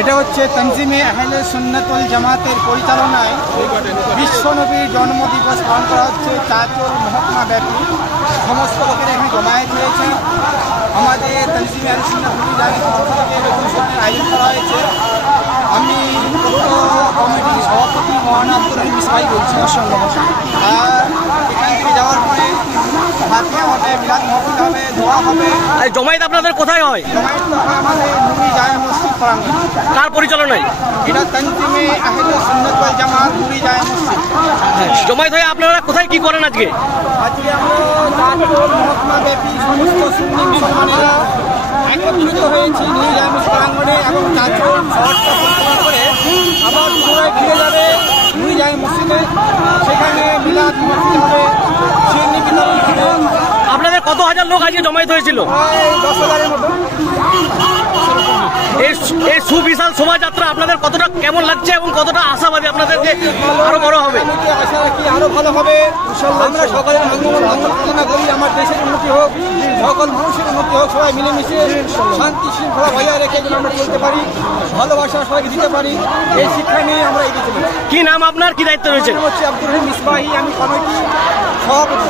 এটা হচ্ছে তনজিমে আহলে সুন্নাত ওয়াল জামাতের পরিচালনায় বিশ্বনবীর জন্মদিবস পালন করা হচ্ছে চাঁচল মহকুমা ব্যাপী। সমস্ত লোকেরা এখানে জমায়েত হয়েছে। আমাদের তনজিমে আহলে সুন্নাত ওয়াল জামাতের অনুষ্ঠানের আয়োজন করা হয়েছে। আমি কমিটির সভাপতি মৌলানা আব্দুর রহিম ইসমাইল বলছি। আর এখান থেকে যাওয়ার পরে ফাতিহা হবে, মিলাদ মাহফিল হবে, দোয়া হবে। জমায়েত আপনাদের কোথায় হয়? জমায়েত আমাদের নুরি জামে মসজিদ প্রাঙ্গণ। কার পরিচালনায়? এটা তনজিমে আহলে সুন্নাত ওয়াল জামাত নুরি জামে মসজিদ। জমায়েত হয়ে আপনারা কোথায় কি করেন আজকে? আজকে আমরা চাঁচল মহকুমা ব্যাপী সমস্ত সুন্নি মুসলমানেরা একত্রিত হয়েছি নুরি জামে মসজিদ প্রাঙ্গণে। এবং চাঁচল শহরটা পরিক্রমা করে আবার পুনরায় ফিরে যাবে নুরি জামে মসজিদে। সেখানে মিলাদ মাহফিল হবে, শিরনি বিতরণ হবে। আপনাদের কত হাজার লোক আজকে জমায়েত হয়েছিল? প্রায় 10,000-এর মতো। এই সুবিশাল শোভাযাত্রা আপনাদের কতটা কেমন লাগছে এবং কতটা আশাবাদী আপনাদেরকে আরো বড় হবে? আশা রাখি আরো ভালো হবে। আমরা সকলের মঙ্গল কামনা করি, আমার দেশের উন্নতি হোক, সকল মানুষের উন্নতি হোক, সবাই মিলেমিশে শান্তি শৃঙ্খলা বজায় রেখে যেন আমরা চলতে পারি, ভালোবাসা সবাইকে দিতে পারি, এই শিক্ষা নিয়ে আমরা এগিয়ে চলি। কি নাম আপনার, কি দায়িত্ব রয়েছে? হচ্ছে আব্দুর রহিম ইসমাইল, আমি কমিটি সভাপতি।